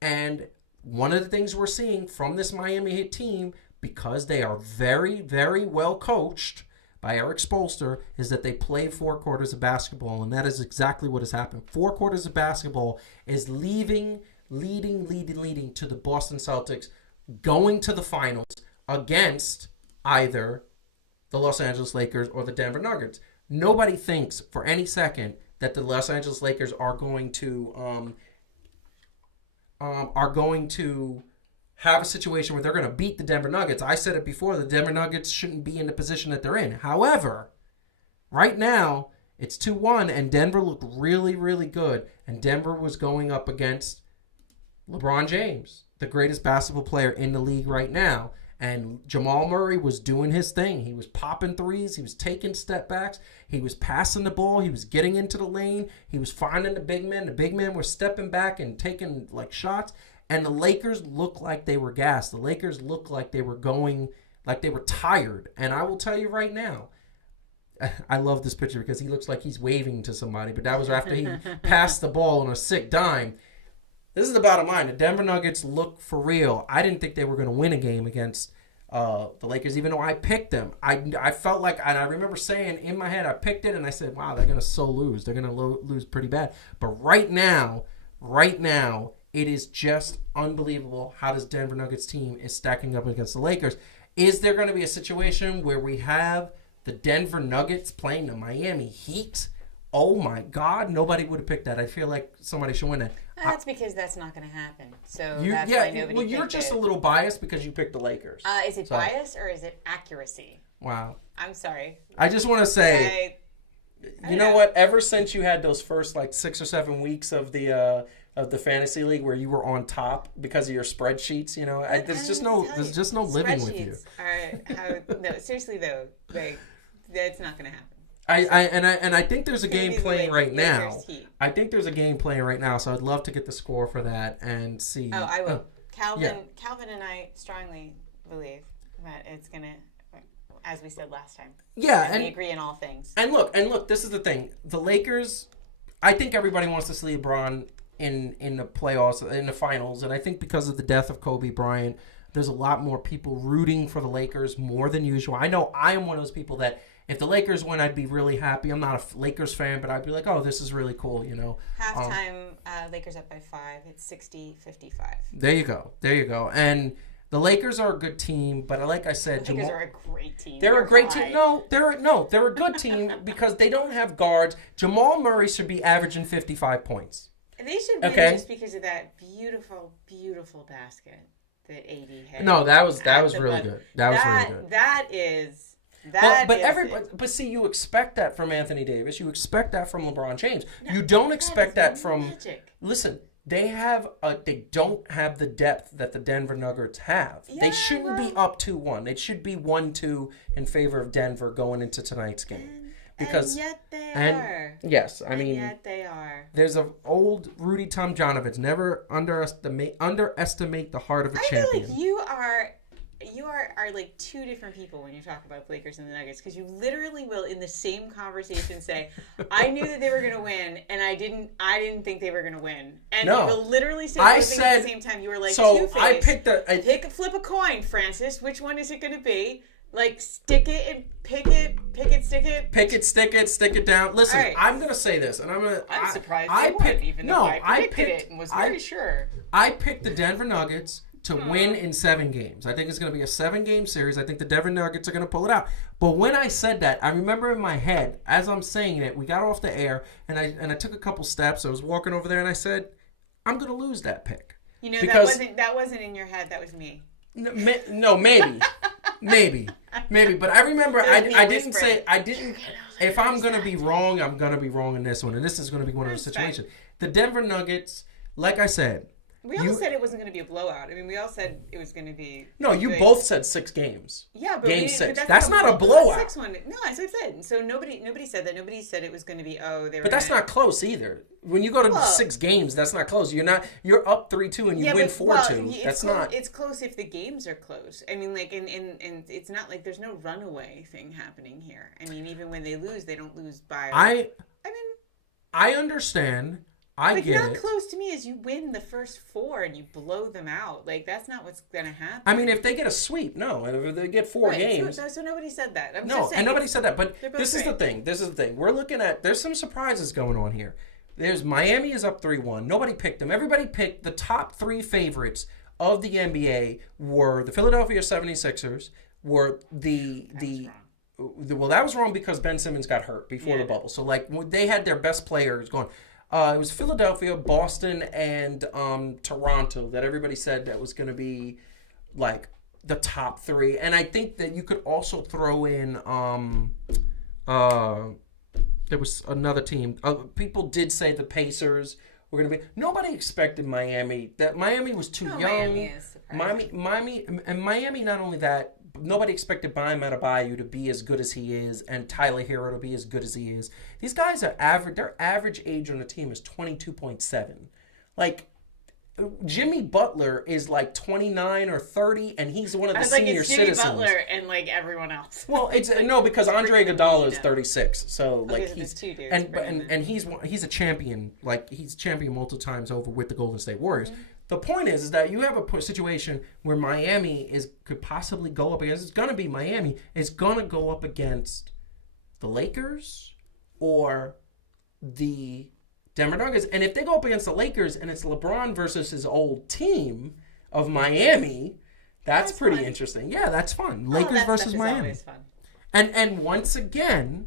And one of the things we're seeing from this Miami Heat team, because they are very, very well coached by Eric Spoelstra, is that they play 4 quarters of basketball, and that is exactly what has happened. 4 quarters of basketball is leading to the Boston Celtics going to the finals against either the Los Angeles Lakers or the Denver Nuggets. Nobody thinks for any second that the Los Angeles Lakers are going to have a situation where they're going to beat the Denver Nuggets. I said it before, the Denver Nuggets shouldn't be in the position that they're in. However, right now, it's 2-1, and Denver looked really, really good. And Denver was going up against LeBron James, the greatest basketball player in the league right now. And Jamal Murray was doing his thing. He was popping threes. He was taking step backs. He was passing the ball. He was getting into the lane. He was finding the big men. The big men were stepping back and taking, like, shots. And the Lakers looked like they were gassed. The Lakers looked like they were going, like they were tired. And I will tell you right now, I love this picture because he looks like he's waving to somebody. But that was after he passed the ball on a sick dime. This is the bottom line. The Denver Nuggets look for real. I didn't think they were going to win a game against the Lakers, even though I picked them. I felt like, and I remember saying in my head, I picked it, and I said, wow, they're going to lose. They're going to lose pretty bad. But right now, it is just unbelievable how this Denver Nuggets team is stacking up against the Lakers. Is there going to be a situation where we have the Denver Nuggets playing the Miami Heat? Oh, my God. Nobody would have picked that. I feel like somebody should win that. That's because that's not going to happen. So that's why nobody well, you're just a little biased because you picked the Lakers. Is it bias or is it accuracy? Wow. I'm sorry. I just want to say, you know what? Ever since you had those first, like, 6 or 7 weeks of the fantasy league where you were on top because of your spreadsheets, you know, there's just no living with you. No, seriously though, like, that's not going to happen. I think there's a game playing right now. I think there's a game playing right now, so I'd love to get the score for that and see. Oh, I will. Calvin and I strongly believe that it's going to, as we said last time. Yeah, and we agree in all things. And look, this is the thing. The Lakers, I think everybody wants to see LeBron in the playoffs, in the finals, and I think because of the death of Kobe Bryant, There's a lot more people rooting for the Lakers more than usual. I know I am one of those people that if the Lakers win, I'd be really happy. I'm not a Lakers fan, but I'd be like, oh, this is really cool, you know. Halftime, Lakers up by 5. It's 60-55. There you go. And the Lakers are a good team, but like I said, The Lakers are a great team. They're a great team. No, they're a good team because they don't have guards. Jamal Murray should be averaging 55 points. They should win just because of that beautiful, beautiful basket that AD had. No, that was really good. That was really good. That is. But see, you expect that from Anthony Davis. You expect that from LeBron James. You don't expect that from. Magic. Listen, they don't have the depth that the Denver Nuggets have. Yeah, they shouldn't be up 2-1. It should be 1-2 in favor of Denver going into tonight's game. And yet they are. Yes, I mean. Yet they are. There's an old Rudy Tomjanovich. Never underestimate the heart of a champion. I feel like you are like two different people when you talk about the Lakers and the Nuggets, because you literally will in the same conversation say, I knew that they were going to win and I didn't think they were going to win. And you will literally say both things at the same time. You were like, so two-faced. Flip a coin, Francis. Which one is it going to be? Like, stick it and pick it, stick it. Pick it, stick it down. Listen, right. I'm going to say this, and I'm surprised I picked, even though I predicted it and was very sure. I picked the Denver Nuggets to win in 7 games. I think it's going to be a 7-game series. I think the Denver Nuggets are going to pull it out. But when I said that, I remember in my head, as I'm saying it, we got off the air, and I took a couple steps. I was walking over there, and I said, I'm going to lose that pick. You know, that wasn't in your head. That was me. No, maybe. Maybe. But I remember I didn't. If I'm going to be wrong, I'm going to be wrong in this one. And this is going to be one of those situations. The Denver Nuggets, like I said. We all said it wasn't going to be a blowout. I mean, we all said it was going to be. No, you both said 6 games. Yeah, but Game 6. That's not a blowout. 6-1. No, as I said. So nobody said that. Nobody said it was going to be. But that's not close either. When you go to 6 games, that's not close. You're up 3-2 and you win 4-2. That's not. It's close if the games are close. I mean, like, and it's not like there's no runaway thing happening here. I mean, even when they lose, they don't lose by. I understand. I get not it. Close to me is you win the first 4 and you blow them out. Like, that's not what's going to happen. I mean, if they get a sweep, no. If they get 4 games. So nobody said that. And nobody said that. But this is the thing. We're looking at, there's some surprises going on here. There's Miami is up 3-1. Nobody picked them. Everybody picked the top 3 favorites of the NBA were the Philadelphia 76ers, were well, that was wrong because Ben Simmons got hurt before the bubble. So, like, they had their best players going. It was Philadelphia, Boston, and Toronto that everybody said that was going to be like the top 3. And I think that you could also throw in there was another team. People did say the Pacers were going to be. Nobody expected Miami. That Miami was too young. Miami is surprising. Miami. Not only that. Nobody expected Bam Adebayo to be as good as he is and Tyler Hero to be as good as he is. These guys are average. Their average age on the team is 22.7. Like, Jimmy Butler is like 29 or 30, and he's one of the senior citizens. Jimmy Butler and like everyone else. Well, it's no, because Andre Iguodala is 36. So like he's two dudes, and he's a champion. Like, he's champion multiple times over with the Golden State Warriors. Mm-hmm. The point is that you have a situation where Miami could possibly go up against. It's going to be Miami. It's going to go up against the Lakers or the Denver Nuggets. And if they go up against the Lakers and it's LeBron versus his old team of Miami, that's pretty fun. Interesting. Yeah, that's fun. Lakers versus Miami. Always fun. And once again,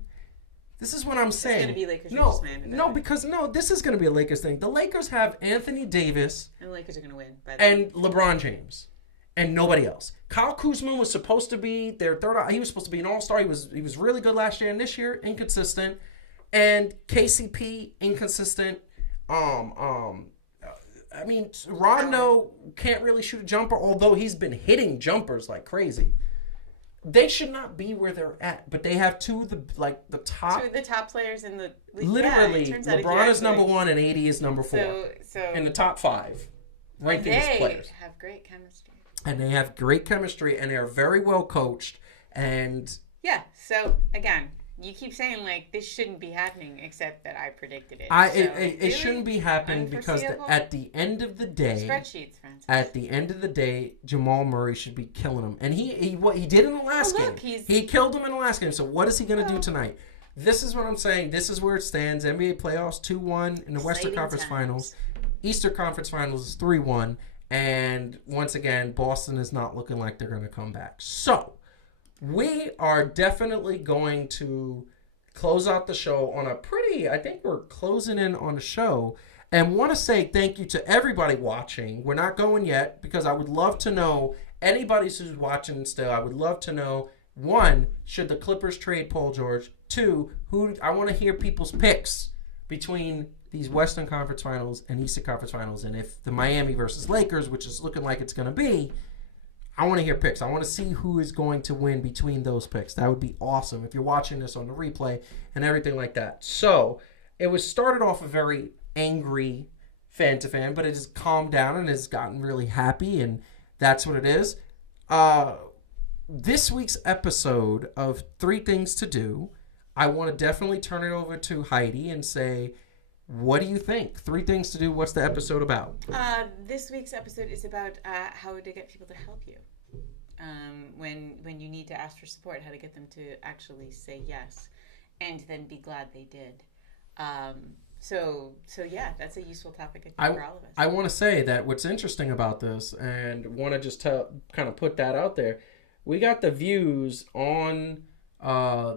this is what I'm saying. It's going to be Lakers versus Miami. This is going to be a Lakers thing. The Lakers have Anthony Davis. And the Lakers are going to win. And LeBron James. And nobody else. Kyle Kuzma was supposed to be their third. He was supposed to be an all-star. He was really good last year, and this year, inconsistent. And KCP, inconsistent. I mean, Rondo can't really shoot a jumper, although he's been hitting jumpers like crazy. They should not be where they're at, but they have two of the top. Two of the top players in the league. Literally, LeBron is number 1 and AD is number 4. So in the top 5 ranking as players. They have great chemistry. And they have great chemistry, and they're very well coached. And yeah, so again, You keep saying like this shouldn't be happening, except that I predicted it. It really shouldn't be happening because at the end of the day, spreadsheets, Francis. At the end of the day, Jamal Murray should be killing him, and what he did in the last game, he killed him in the last game. So what is he going to do tonight? This is what I'm saying. This is where it stands. NBA playoffs 2-1 in the Western Conference Finals. Eastern Conference Finals is 3-1, and once again, Boston is not looking like they're going to come back. So we are definitely going to close out the show on a pretty, I think we're closing in on the show, and want to say thank you to everybody watching. We're not going yet because I would love to know, anybody who's watching still, I would love to know, 1, should the Clippers trade Paul George? 2, I want to hear people's picks between these Western Conference Finals and Eastern Conference Finals, and if the Miami versus Lakers, which is looking like it's going to be, I want to hear picks. I want to see who is going to win between those picks. That would be awesome if you're watching this on the replay and everything like that. So it was started off a very angry fan to fan, but it has calmed down and has gotten really happy, and that's what it is. This week's episode of 3 Things to Do, I want to definitely turn it over to Heidi and say, what do you think? 3 Things to Do, what's the episode about? This week's episode is about how to get people to help you. When you need to ask for support, how to get them to actually say yes and then be glad they did. So yeah, that's a useful topic I think for all of us. I want to say that what's interesting about this, and want to just kind of put that out there, we got the views on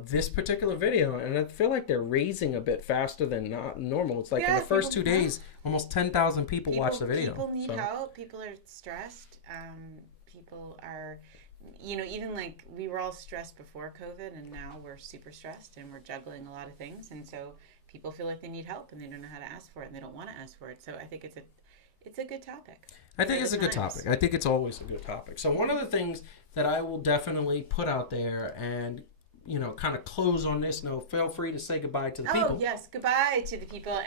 this particular video, and I feel like they're raising a bit faster than not normal. It's like in the first 2 days, almost 10,000 people watched the video. People need help. People are stressed. People are, even like we were all stressed before COVID, and now we're super stressed, and we're juggling a lot of things, and so people feel like they need help, and they don't know how to ask for it, and they don't want to ask for it. So I think it's a good topic. I think it's a good topic. I think it's always a good topic. So one of the things that I will definitely put out there and kind of close on this note, feel free to say goodbye to the people. Oh, yes. Goodbye to the people.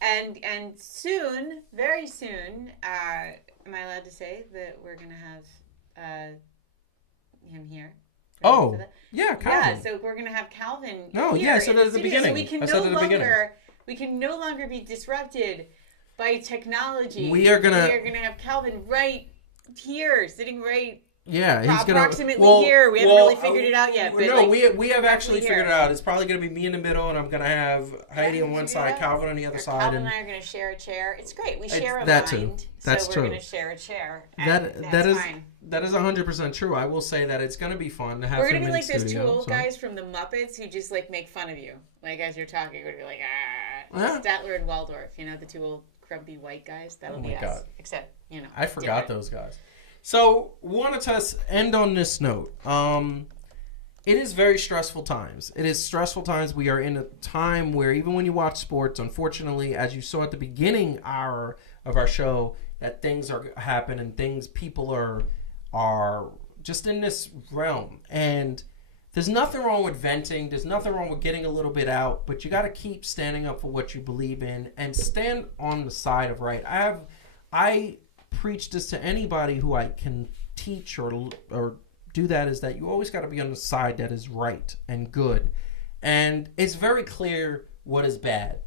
And soon, very soon, am I allowed to say that we're going to have him here? Oh, yeah, Calvin. Yeah, so we're going to have Calvin so that's the beginning. So we can no longer be disrupted by technology. We are going to have Calvin right here, sitting right Yeah, he's approximately here. We haven't really figured it out yet. But no, we have actually figured it out. It's probably going to be me in the middle, and I'm going to have Heidi on one side, Calvin on the other side. Calvin and I are going to share a chair. It's great. We share a mind, too. That's so true. We're going to share a chair. That is 100% true. I will say that it's going to be fun to have. We're going to be like those 2 old guys from the Muppets who just like make fun of you, like as you're talking. We're going to be like Statler and Waldorf. The 2 old grumpy white guys. That'll be us. God. Except I forgot those guys. So, wanted to end on this note. It is very stressful times. It is stressful times. We are in a time where even when you watch sports, unfortunately, as you saw at the beginning hour of our show, that things are happening, people are just in this realm. And there's nothing wrong with venting. There's nothing wrong with getting a little bit out, but you got to keep standing up for what you believe in and stand on the side of right. I preach this to anybody who I can teach or do that, is that you always got to be on the side that is right and good. And it's very clear what is bad.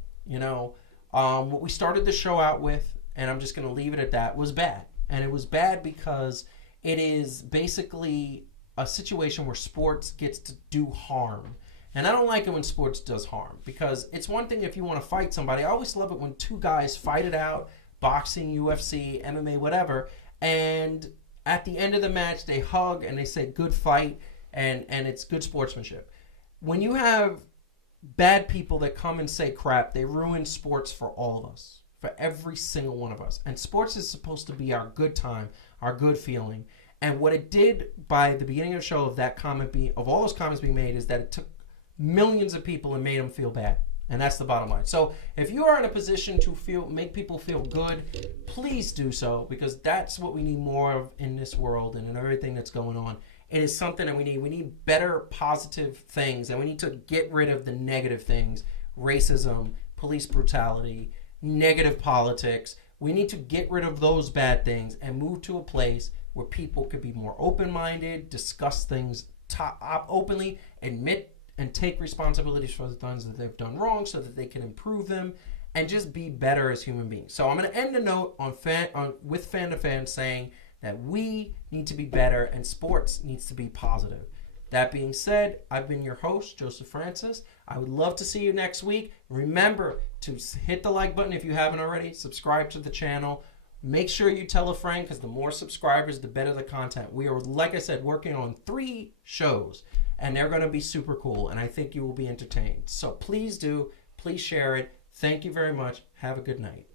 What we started the show out with, and I'm just going to leave it at that, was bad. And it was bad because it is basically a situation where sports gets to do harm. And I don't like it when sports does harm, because it's one thing if you want to fight somebody. I always love it when 2 guys fight it out, boxing, UFC, MMA, whatever, and at the end of the match they hug and they say good fight, and it's good sportsmanship. When you have bad people that come and say crap, they ruin sports for all of us, for every single one of us. And sports is supposed to be our good time, our good feeling. And what it did by the beginning of the show, of all those comments being made, is that it took millions of people and made them feel bad. And that's the bottom line. So if you are in a position to make people feel good, please do so, because that's what we need more of in this world and in everything that's going on. It is something that we need. We need better positive things, and we need to get rid of the negative things: racism, police brutality, negative politics. We need to get rid of those bad things and move to a place where people could be more open-minded, discuss things openly, admit and take responsibilities for the things that they've done wrong so that they can improve them and just be better as human beings. So I'm going to end the note with Fan to Fan saying that we need to be better and sports needs to be positive. That being said, I've been your host, Joseph Francis. I would love to see you next week. Remember to hit the like button if you haven't already. Subscribe to the channel. Make sure you tell a friend, because the more subscribers, the better the content. We are, like I said, working on 3 shows, and they're going to be super cool, and I think you will be entertained. So please do. Please share it. Thank you very much. Have a good night.